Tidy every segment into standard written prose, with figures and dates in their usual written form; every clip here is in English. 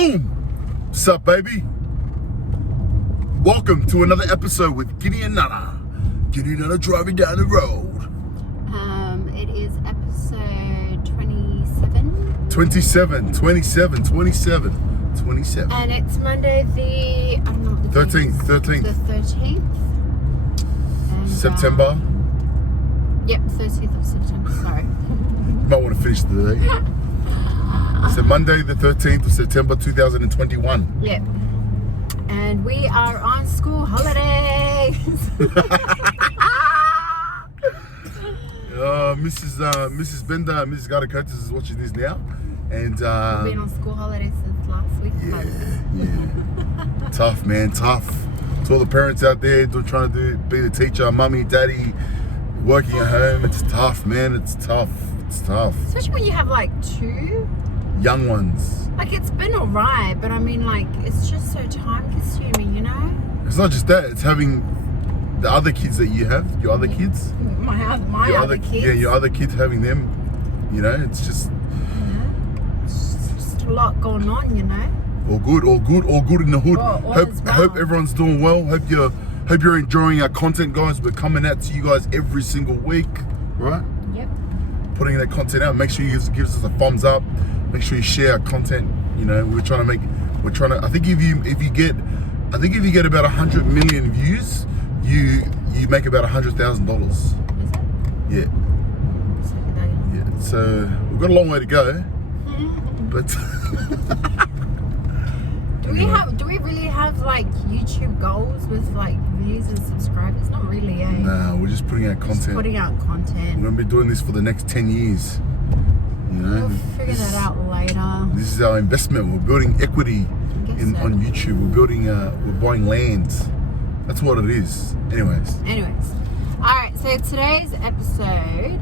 Boom! What's up, baby? Welcome to another episode with Kini and Nana. Kini and Nana driving down the road. It is episode 27. 27. And it's Monday the, I don't know what the 13th. The 13th. And, September. Yep, 13th of September, sorry. You might want to finish the day. So Monday the 13th of September 2021. Yep. And we are on school holidays. Mrs. Bender and Mrs. Jannike is watching this now. And We've been on school holidays since last week. Yeah. Tough, man, tough. To all the parents out there trying to be the teacher, mummy, daddy, working at home. It's tough, man. It's tough. Especially when you have like two young ones. Like, it's been alright, but I mean, like, it's just so time consuming, you know? It's not just that, it's having the other kids that you have, your other kids. My other kids. Yeah, your other kids, having them, you know, it's just... It's just a lot going on, you know? All good in the hood. Hope everyone's doing well. Hope you're enjoying our content, guys. We're coming out to you guys every single week, right? Yep. Putting that content out. Make sure you give us a thumbs up. Make sure you share our content. You know, I think if you get about 100 million views, you make about $100,000. Is it? Yeah. So we've got a long way to go, but do we really have like YouTube goals with like views and subscribers? Not really, eh? Nah, we're just putting out content. We're going to be doing this for the next 10 years. You know, we'll figure that out later. This is our investment. We're building equity on YouTube. We're buying land. That's what it is. Anyways. All right. So today's episode,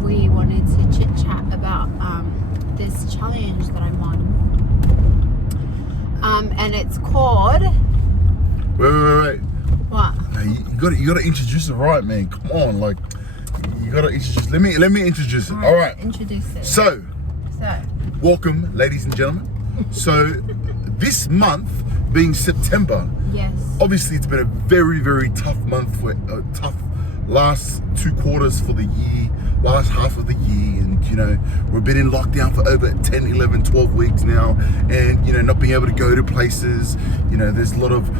we wanted to chit chat about this challenge that I'm on, and it's called. Wait. What? You gotta introduce it right, man. Come on, like. You gotta introduce. Let me introduce it. All right. Introduce it. So, welcome, ladies and gentlemen. So, this month being September. Yes. Obviously, it's been a very, very tough month for tough last 2 quarters for the year, last half of the year, and you know we've been in lockdown for over 10, 11, 12 weeks now, and you know not being able to go to places. You know, there's a lot of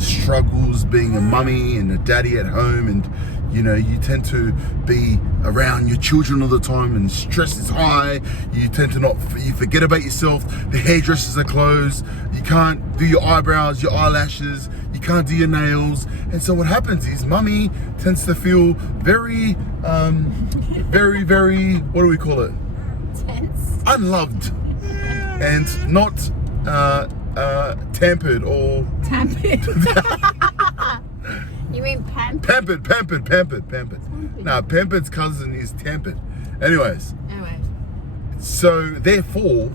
struggles being a mummy and a daddy at home, and you know, you tend to be around your children all the time and stress is high. You tend to you forget about yourself. The hairdressers are closed. You can't do your eyebrows, your eyelashes. You can't do your nails. And so what happens is mummy tends to feel very, very, what do we call it? Tense. Unloved and not tampered or... Tampered. You mean pampered? Pampered. Nah, pampered's cousin is tampered. Anyways. So therefore,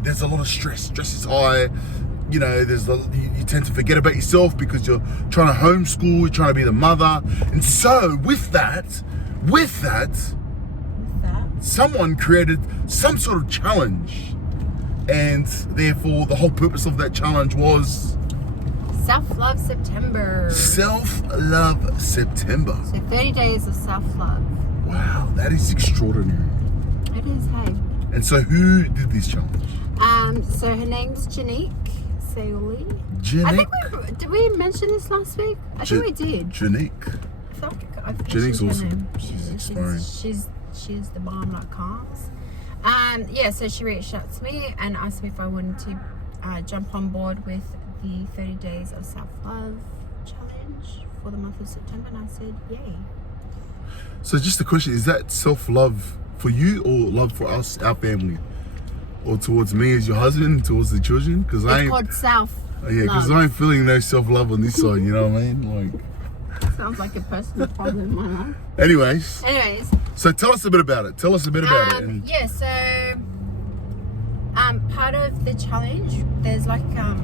there's a lot of stress. Stress is high. You know, you tend to forget about yourself because you're trying to homeschool, you're trying to be the mother. And so with that, someone created some sort of challenge. And therefore, the whole purpose of that challenge was... Self-love September. Self-love September. So 30 days of self-love. Wow, that is extraordinary. It is, hey. And so who did this challenge? So her name's Jannike Seiuli. Did we mention this last week? I think we did. Jannike. I think Jannique's awesome. She's the bomb that comes. So she reached out to me and asked me if I wanted to jump on board with the 30 days of self-love challenge for the month of September, and I said yay. So just the question, is that self-love for you or love for us, our family? Or towards me as your husband, towards the children? Because it's called self-love. Yeah, because I ain't feeling no self-love on this side, you know what I mean? Like, sounds like a personal problem, huh? Anyways. So tell us a bit about it. So part of the challenge, there's like a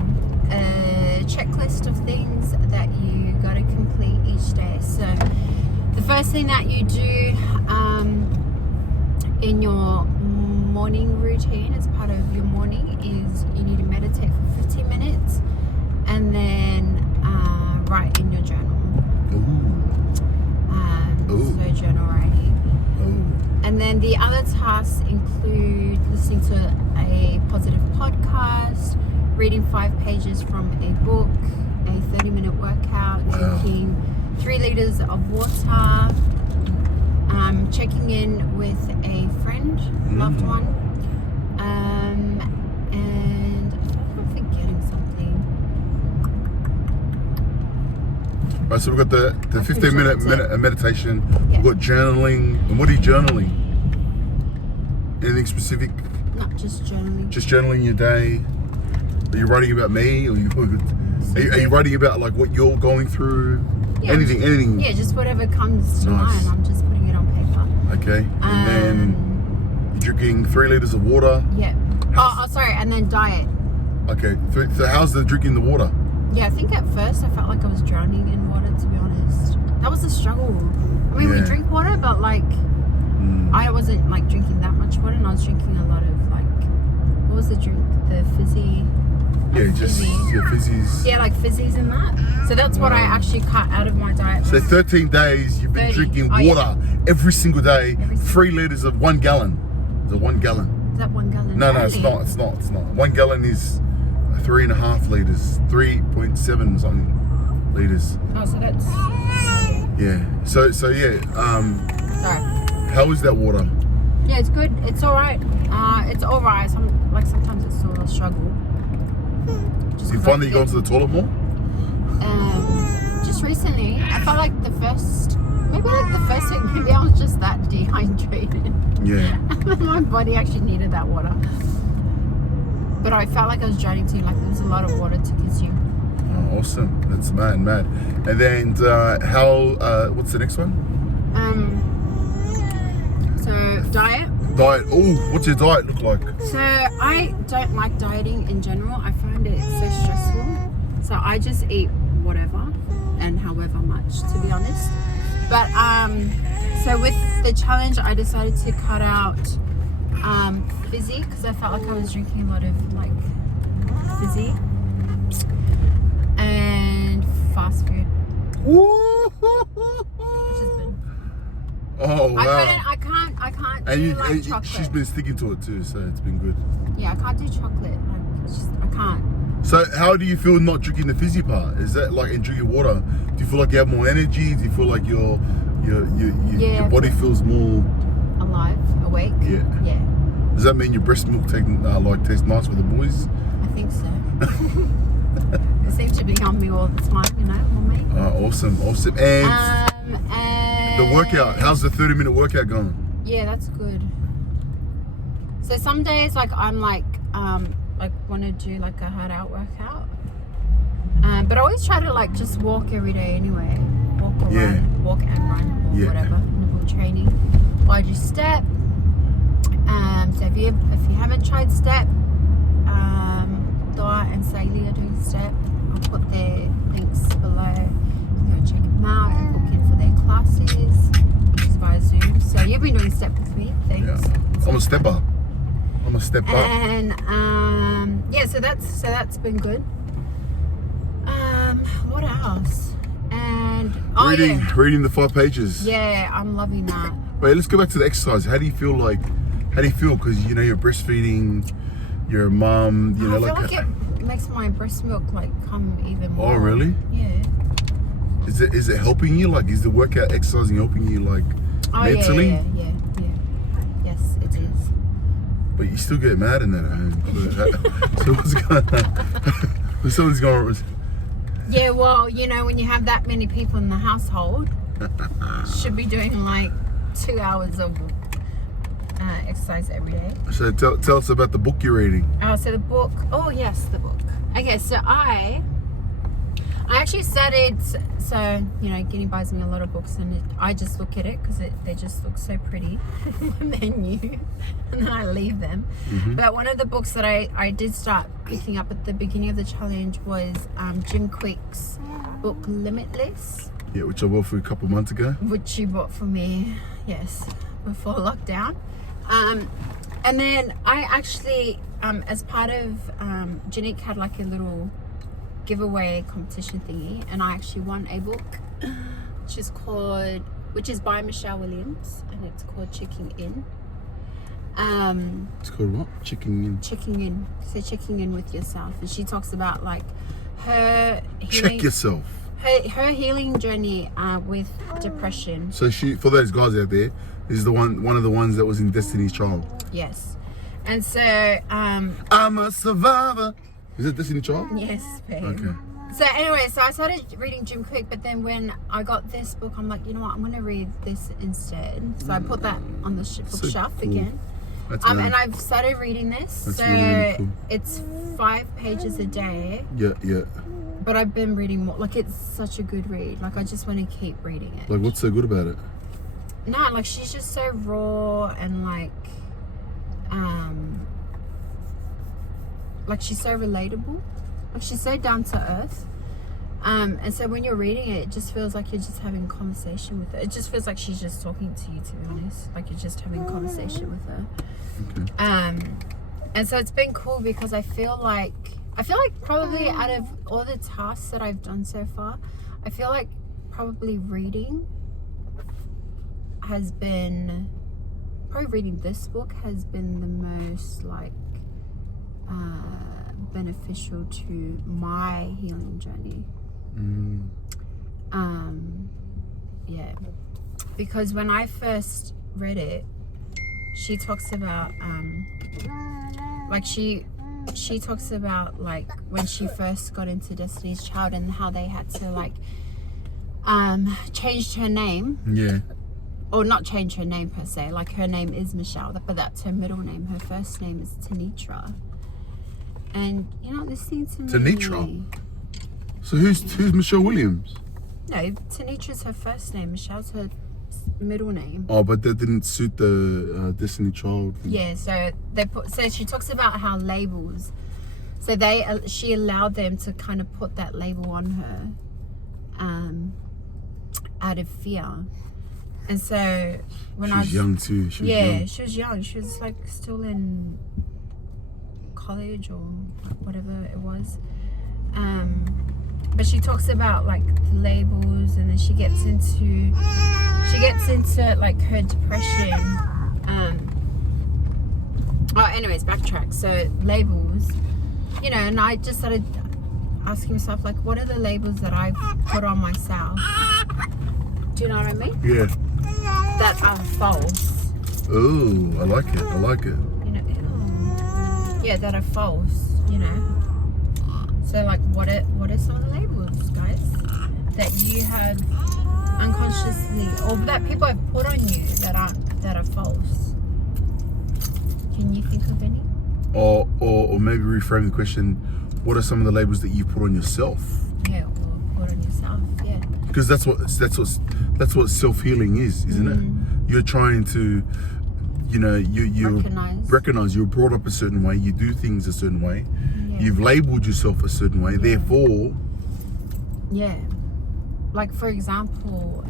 checklist of things that you got to complete each day. So the first thing that you do in your morning routine, as part of your morning, is you need to meditate for 15 minutes and then write in your journal. So journal writing. And then the other tasks include listening to a positive podcast, reading 5 pages from a book, a 30-minute workout, drinking 3 liters of water, checking in with a friend, loved one, and I feel like I'm forgetting something. Right, so we've got the 15-minute meditation. We've got journaling. And what are you journaling? Anything specific? Not just journaling. Just journaling your day. Are you writing about me, or are you writing about like what you're going through? Yeah, anything. Yeah, just whatever comes to mind. I'm just putting it on paper. Okay. And then you're drinking 3 liters of water. Yeah. Oh, sorry. And then diet. Okay. So how's the drinking the water? Yeah, I think at first I felt like I was drowning in water, to be honest. That was a struggle. I mean, we drink water, but like, I wasn't like drinking that much water, and I was drinking a lot of like, what was the drink? The fizzy. Yeah, just fizzies. Yeah, like fizzies and that. So that's what I actually cut out of my diet. So 13 days you've been drinking water every single day, 3 liters of 1 gallon. Is it 1 gallon? Is that 1 gallon? No, it's not. 1 gallon is 3.5 liters, 3.7 something liters. Oh, so that's... Yeah. So yeah. Sorry. How is that water? Yeah, it's good. It's all right. It's all right. Sometimes it's still a struggle. Do you find that you go to the toilet more? Just recently, I felt like the first week, maybe I was just that dehydrated. Yeah. My body actually needed that water. But I felt like I was drowning too, like there was a lot of water to consume. Oh, awesome. That's mad. And then what's the next one? So diet. Diet. Oh, what's your diet look like? So I don't like dieting in general. I find it so stressful. So I just eat whatever and however much, to be honest. But so with the challenge, I decided to cut out fizzy, because I felt like I was drinking a lot of like fizzy, and fast food. Which has been... Oh wow! I can't and do like chocolate. She's been sticking to it too, so it's been good. Yeah, I can't do chocolate. Like, I can't. So how do you feel not drinking the fizzy part? Is that like in drinking water? Do you feel like you have more energy? Do you feel like your body feels more alive, awake? Yeah. Does that mean your breast milk tastes nice for the boys? I think so. They seem to be on me all the time, on me. Awesome. And the workout, how's the 30-minute workout going? Yeah, that's good. So some days I'm want to do like a hard out workout. But I always try to just walk every day anyway. Walk and run or whatever, interval training. While I do step. So if you haven't tried step, Dora and Seiuli are doing step. I'll put their links below. You can go check them out and book in for their classes, which is via Zoom. So you've been doing step with me, thanks. Yeah. I'm a stepper. I'm a step up. And so that's been good. What else? And reading the 5 pages. Yeah, I'm loving that. Wait, let's go back to the exercise. How do you feel? Because you're breastfeeding, you're a mum. I feel like it makes my breast milk come even more. Oh really? Yeah. Is it helping you? Is the workout exercising helping you mentally? Yeah. Yes, it is. But you still get mad in that at home. So what's going on? Someone's going. Yeah, well, when you have that many people in the household, should be doing 2 hours of exercise every day. So tell us about the book you're reading. So the book. Oh yes, the book. Okay, so I actually started. So Kini buys me a lot of books, and I just look at it because they just look so pretty, and they're new, and then I leave them. Mm-hmm. But one of the books that I did start picking up at the beginning of the challenge was Jim Quick's book Limitless. Yeah, which I bought for you a couple months ago. Which you bought for me, yes, before lockdown. And then I actually, as part of, Jannike had like a little giveaway competition thingy, and I actually won a book, which is by Michelle Williams, and it's called Checking In. It's called what? Checking In. Checking in. So checking in with yourself, and she talks about like her Check yourself. her healing journey with depression. So she, for those guys out there, is the one of the ones that was in Destiny's Child. Yes, and so I'm a survivor. Is it Destiny's Child? yes, babe. Okay. So anyway, so I started reading Jim Quick, but then when I got this book, I'm like, you know what, I'm going to read this instead. So I put that on the bookshelf cool. again. That's nice. And I've started reading this. That's so really cool. it's 5 pages a day. Yeah. But I've been reading more. Like, it's such a good read. Like, I just want to keep reading it. Like, what's so good about it? No, like, she's just so raw and like she's so relatable. Like, she's so down to earth. And so when you're reading it, it just feels like you're just having a conversation with her. It just feels like she's just talking to you, to be honest. Like, you're just having a conversation with her. Okay. And so it's been cool because I feel like probably out of all the tasks that I've done so far, I feel like probably reading reading this book has been the most like beneficial to my healing journey. Yeah, because when I first read it, she talks about she talks about like when she first got into Destiny's Child and how they had to like change her name. Yeah. Or not change her name per se, like her name is Michelle, but that's her middle name. Her first name is Tanitra. And you're not listening to me. Tanitra? So who's Michelle Williams? No, Tanitra's her first name. Michelle's her middle name. Oh, but that didn't suit the Destiny Child thing. Yeah, so she talks about how labels. So she allowed them to kind of put that label on her, out of fear. And so when she was young too. She was young. She was like still in college or whatever it was. But she talks about like the labels, and then she gets into like her depression. Anyways, backtrack. So labels, and I just started asking myself, like, what are the labels that I've put on myself? Do you know what I mean? Yeah. That are false. Oh, I like it. Yeah, that are false. So like, what are some of the labels, guys, that you have unconsciously, or that people have put on you that are false? Can you think of any? Or maybe reframe the question: what are some of the labels that you put on yourself? Yeah, or put on yourself. Yeah. Because that's what self-healing is, isn't it? You're trying to, you recognize you're brought up a certain way, you do things a certain way, you've labeled yourself a certain way, therefore. Yeah. Like, for example,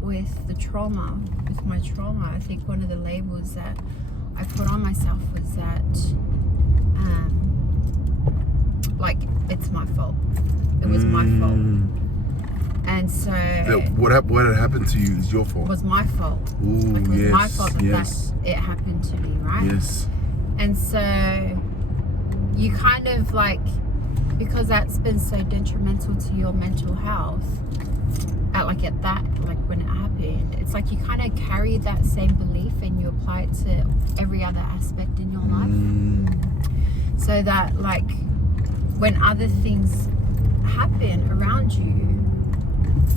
with the trauma, with my trauma, I think one of the labels that I put on myself was that, like, it's my fault. It was my fault. And so what had happened to you is your fault. It was my fault. Ooh, like, it was yes, my fault that yes. it happened to me, right? Yes. And so you kind of like, because that's been so detrimental to your mental health, when it happened, it's like you kind of carry that same belief and you apply it to every other aspect in your life. So that, like, when other things happen around you,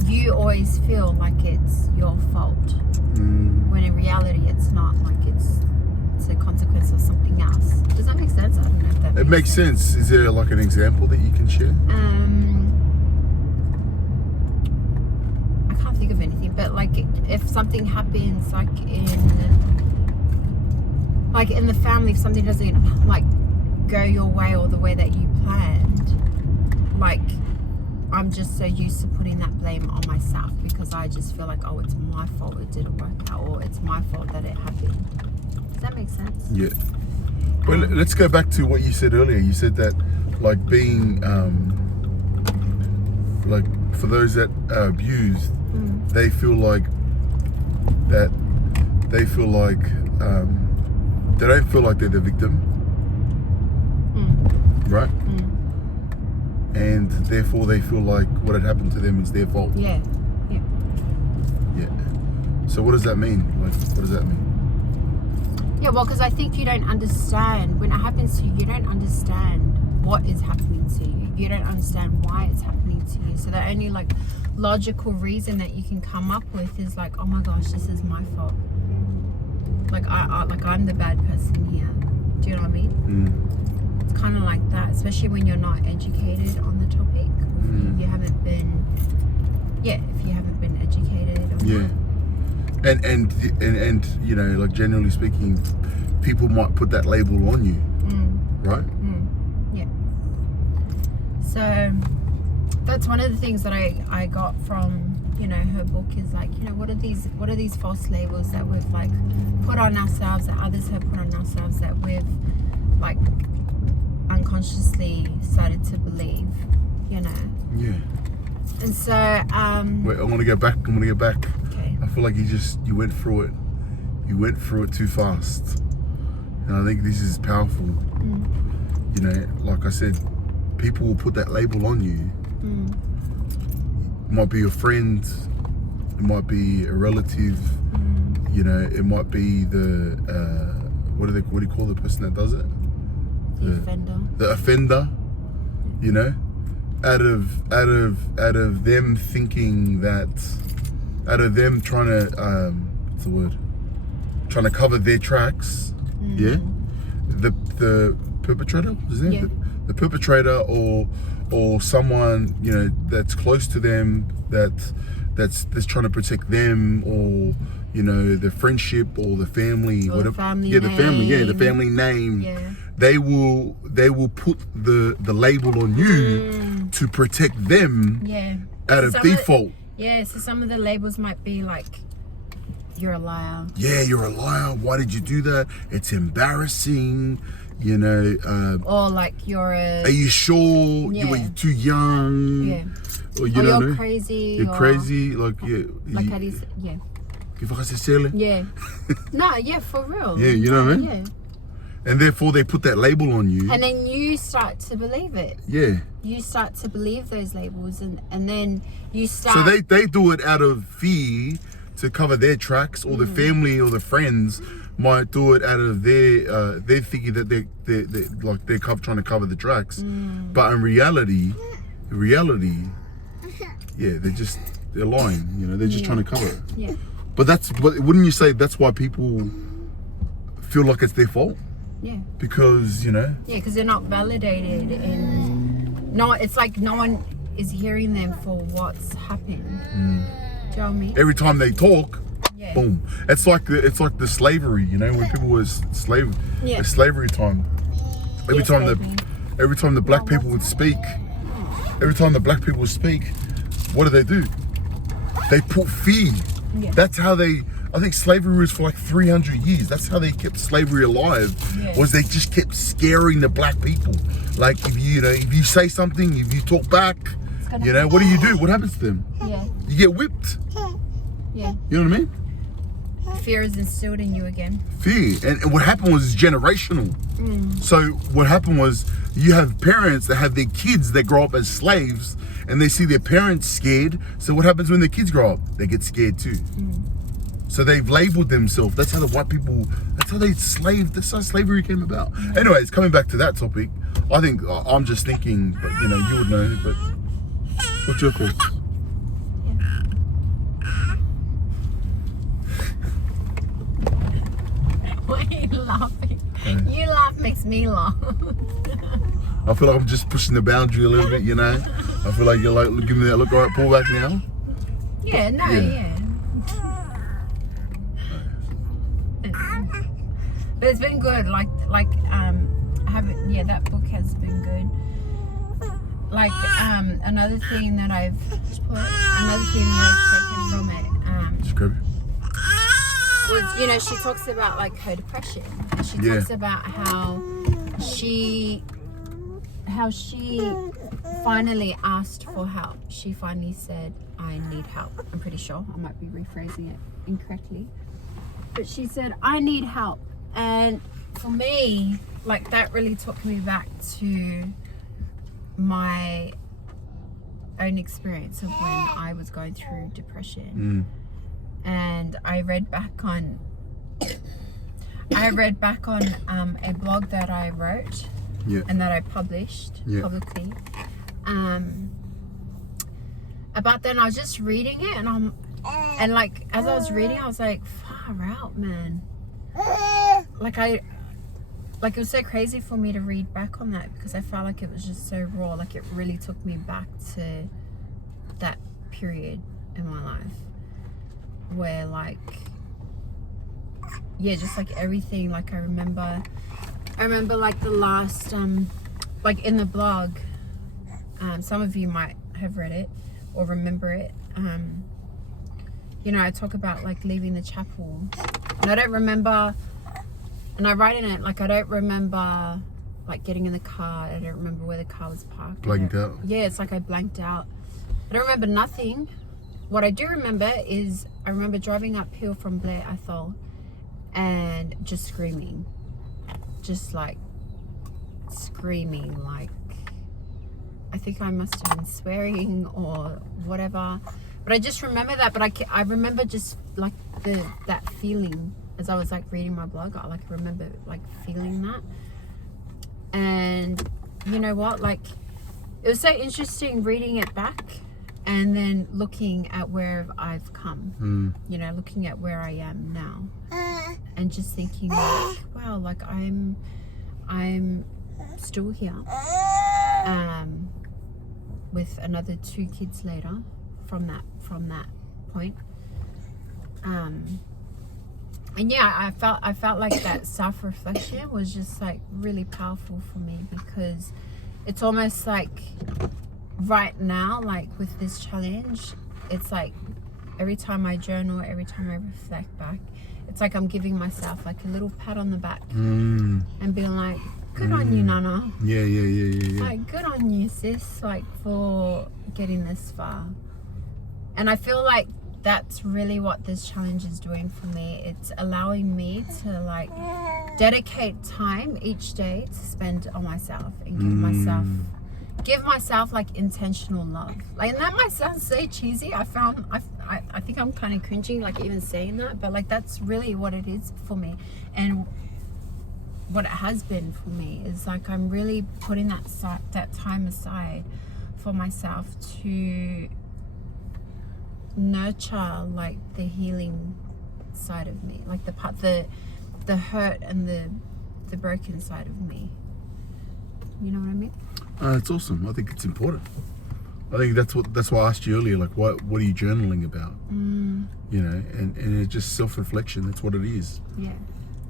you always feel like it's your fault. When in reality it's not. Like, it's a consequence of something else. Does that make sense? I don't know if that makes sense. Is there like an example that you can share? I can't think of anything, but like, if something happens like in the family, if something doesn't like go your way or the way that you planned, like I'm just so used to putting that blame on myself because I just feel like, oh, it's my fault it didn't work out, or it's my fault that it happened. Does that make sense? Yeah. Well, let's go back to what you said earlier. You said that, like, being, like, for those that are abused, they feel like that, they feel like, they don't feel like they're the victim, right? And therefore they feel like what had happened to them is their fault. Yeah. So what does that mean? Like, what does that mean? Yeah, well, because I think you don't understand. When it happens to you, you don't understand what is happening to you. You don't understand why it's happening to you. So the only, like, logical reason that you can come up with is like, oh my gosh, this is my fault. Like, I'm the bad person here. Do you know what I mean? It's kind of like that, especially when you're not educated on the topic. If you haven't been, if you haven't been educated on that. And you know, like, generally speaking, people might put that label on you, right? Yeah. So that's one of the things that I got from, you know, her book is like, you know, what are these false labels that we've, like, put on ourselves, that others have put on ourselves, that we've, like, unconsciously started to believe, you know? Yeah. And so wait, I want to go back. Okay. I feel like you went through it. You went through it too fast. And I think this is powerful. You know, like I said, people will put that label on you. It might be your friend, it might be a relative, you know, it might be the what do you call the person that does it? The offender. The offender, you know, out of them thinking that, out of them trying to what's the word? Trying to cover their tracks. Yeah. The perpetrator, is it? Yeah. The perpetrator or someone, you know, that's close to them, that's trying to protect them, or, you know, the friendship or the family, or whatever. The family the family, name. the family name. Yeah. They will put the label on you to protect them. Yeah. Out of default. So some of the labels might be like, you're a liar. Yeah, you're a liar. Why did you do that? It's embarrassing. You know, or like you're a... Are you sure? Yeah. You were too young? Yeah. Or you're crazy. You're crazy. Like, yeah. Like how do you say? Yeah. Yeah. No, yeah, for real. Yeah, you know what I mean? Yeah. And therefore they put that label on you. And then you start to believe it. Yeah. You start to believe those labels, and then you start... So they do it out of fear to cover their tracks, or the family or the friends might do it out of they're thinking that they're trying to cover the tracks, but in reality, yeah, they're lying. You know, they're just trying to cover it. Yeah. But wouldn't you say that's why people feel like it's their fault? Yeah. Because, you know. Yeah, because they're not validated, and it's like no one is hearing them for what's happened. Do you know what I mean? Every time they talk, boom. It's like the slavery, you know, when people were slavery time. Every time the black people would speak, what do? They put fear. Yeah. That's how I think slavery was for like 300 years. That's how they kept slavery alive. Yeah. Was they just kept scaring the black people. Like, if you say something, if you talk back, you know, what do? What happens to them? Yeah. You get whipped. Yeah. You know what I mean? Fear is instilled in you again. Fear. And what happened was generational. So what happened was you have parents that have their kids that grow up as slaves, and they see their parents scared. So what happens when their kids grow up? They get scared too. So they've labeled themselves. That's how the white people, that's how slavery came about. Anyways, coming back to that topic, I think, I'm just thinking, but you know, you would know, but what's your thoughts? Why are you laughing? You laugh makes me laugh. I feel like I'm just pushing the boundary a little bit, you know? I feel like you're like, giving me that look, all right, pull back now. Yeah, no, yeah. But it's been good, that book has been good. like another thing that I've taken from it Just grab it. was, you know, she talks about like her depression. She talks about how she finally asked for help. She finally said, I need help. I'm pretty sure I might be rephrasing it incorrectly, but she said, I need help. And for me, like, that really took me back to my own experience of when I was going through depression. And I read back on a blog that I wrote and that I published publicly. About then I was just reading it, and like as I was reading, I was like, far out, man. Like it was so crazy for me to read back on that, because I felt like it was just so raw. Like it really took me back to that period in my life where, like, just like everything. Like I remember like the last like in the blog, some of you might have read it or remember it. You know, I talk about like leaving the chapel, and I don't remember, and I write in it, like, I don't remember like getting in the car. I don't remember where the car was parked. Blanked out. Yeah, it's like I blanked out. I don't remember nothing. What I do remember is I remember driving uphill from Blair Athol and just screaming. Just like screaming, like I think I must have been swearing or whatever. But I just remember that. But I remember just like that feeling as I was like reading my blog. I remember like feeling that. And you know what? Like it was so interesting reading it back and then looking at where I've come. You know, looking at where I am now, and just thinking like, wow, like I'm still here. With another 2 kids later from that point. And yeah, I felt like that self-reflection was just like really powerful for me, because it's almost like right now, like with this challenge, it's like every time I journal, every time I reflect back, it's like I'm giving myself like a little pat on the back and being like, good on you, Nana. Yeah. Like, good on you, sis, like, for getting this far. And I feel like that's really what this challenge is doing for me. It's allowing me to, like, dedicate time each day to spend on myself and give myself like intentional love. Like, and that might sound so cheesy. I think I'm kind of cringing, like, even saying that, but like that's really what it is for me. And what it has been for me is like I'm really putting that time aside for myself to nurture like the healing side of me, like the hurt and the broken side of me. You know what I mean? It's awesome. I think it's important. I think that's why I asked you earlier, like what are you journaling about? You know, and it's just self-reflection. That's what it is. Yeah.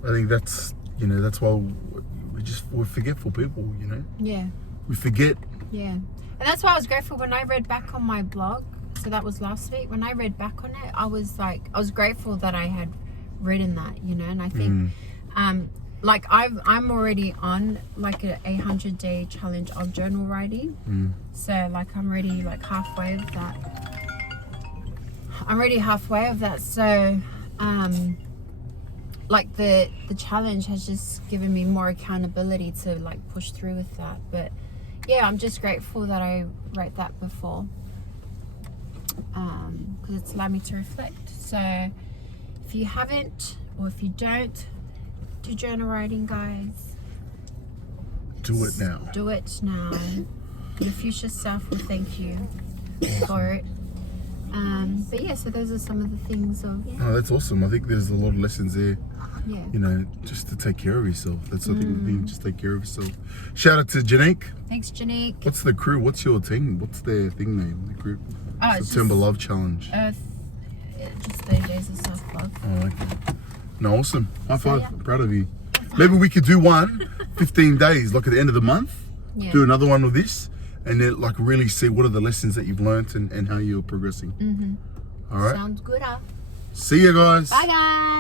I think that's, you know, that's why we're forgetful people, you know? Yeah. We forget. Yeah. And that's why I was grateful when I read back on my blog. So that was last week. When I read back on it, I was grateful that I had written that, you know? And I think, like I'm already on like a 100-day challenge of journal writing. So like I'm already like halfway of that. So, like the challenge has just given me more accountability to like push through with that. But yeah, I'm just grateful that I wrote that before, because it's allowed me to reflect. So if you haven't, or if you don't do journal writing, guys, do it now. Do it now. Your future self will thank you for it. But yeah, so those are some of the things of. Oh, that's awesome. I think there's a lot of lessons there. Yeah. You know, just to take care of yourself. That's the thing. Just take care of yourself. Shout out to Jannike. Thanks, Jannike. What's the crew? What's your thing? What's their thing name? The group. Oh, September Love Challenge. Just 30 days of self-love. Oh, okay. No, awesome. High five. I'm proud of you. Maybe we could do 15 days, like at the end of the month. Yeah. Do another one with this, and then like really see what are the lessons that you've learned and how you're progressing. Mm-hmm. All right. Sounds good. See you guys. Bye, guys.